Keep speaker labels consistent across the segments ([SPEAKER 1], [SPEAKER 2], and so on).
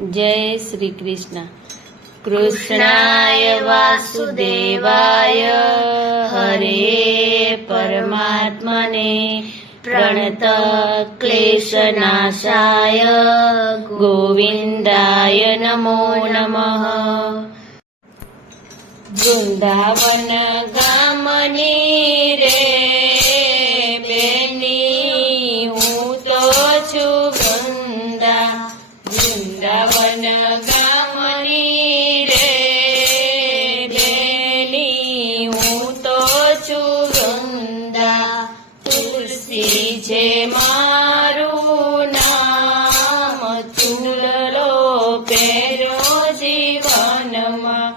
[SPEAKER 1] જય શ્રી કૃષ્ણ. કૃષ્ણાય વાસુદેવાય. હરે પરમાત્મને પ્રણત ક્લેશનાશાય. ગોવિંદાય નમો નમઃ. વૃંદાવન ગામની રે જીવનમાં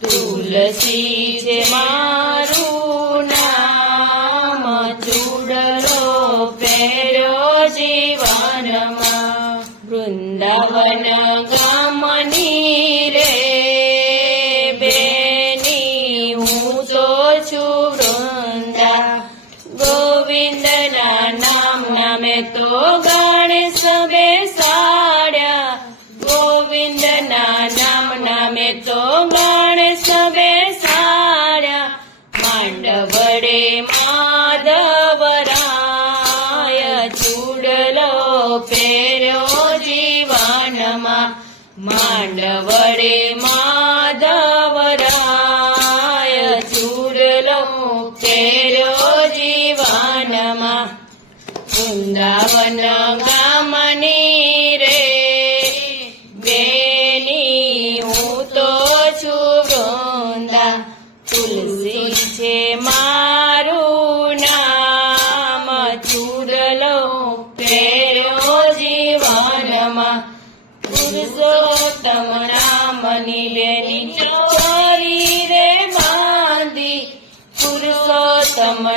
[SPEAKER 1] તુલસી છે મારું તો ગણેશ બેસાડ્યા માંડવડે માધવરાય ચૂડલો ફેર્યો જીવનમાં માંડવડે માધવરાય ચૂડલો ફેર્યો જીવનમાં. વૃંદાવન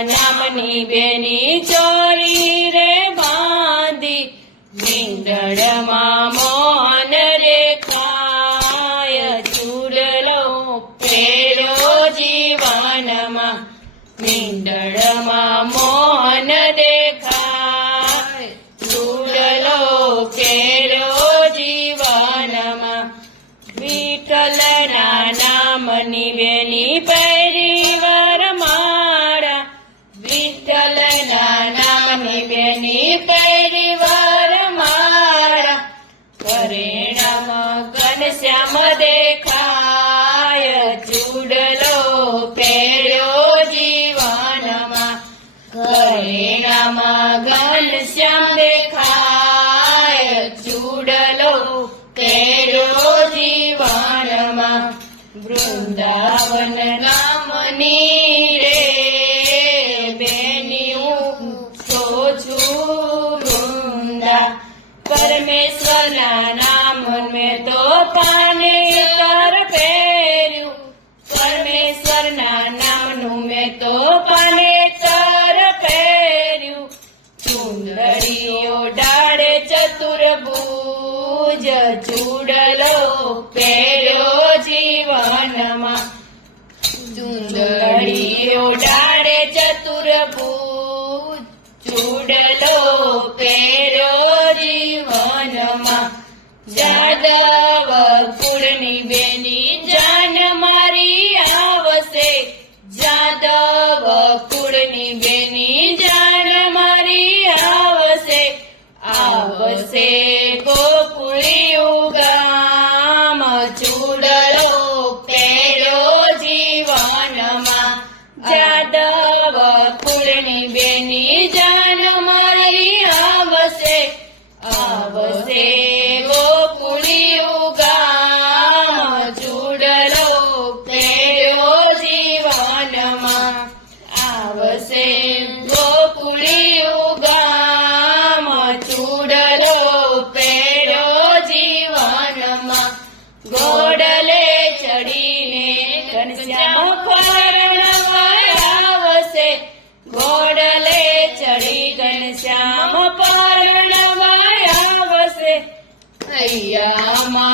[SPEAKER 1] નામની બેની ચોરી રે બાંધી. મીંડળમાં મોન રે ખાય ચૂડલો ફેરો જીવનમાં. મીંડળમાં મોહન પાને કર પહેર્યું. ચુંદડીઓ ડાળે ચતુર્ભુજ ચૂડલો પહેર્યો જીવનમાં. ચુંદડીઓ ડાળે ચતુર્ભુજ ચૂડલો પહેર્યો જીવનમાં. જાદવ કુળની બેની જાન બેની જાણ મારી આવશે આવશે ગોકુળિયું ઉગામ ચૂડલો પહેર્યો જીવનમાં. જાદવ કુળની બેની ஐயா மா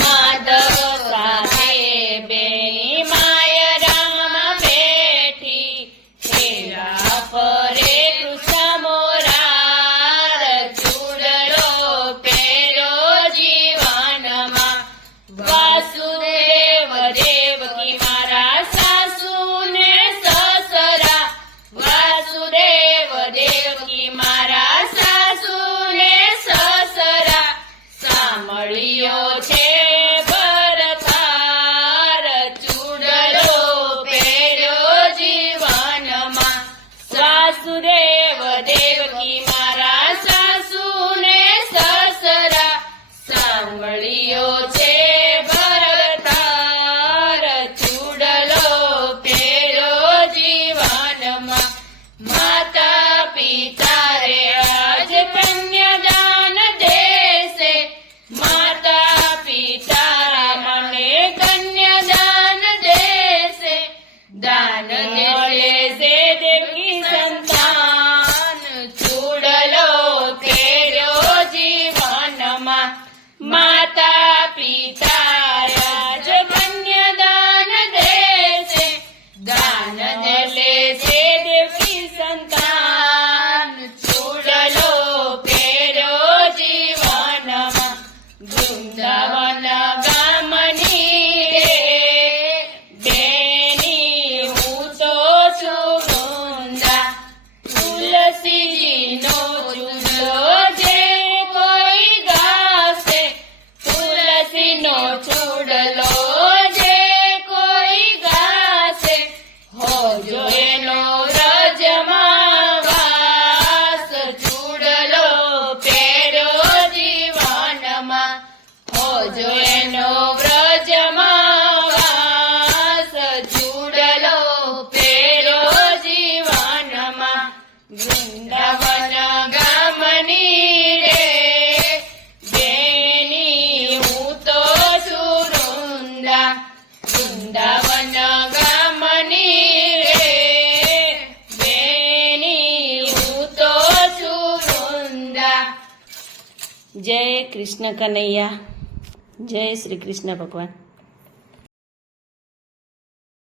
[SPEAKER 1] માધવ કૃષ્ણ કનૈયા. જય શ્રી કૃષ્ણ ભગવાન.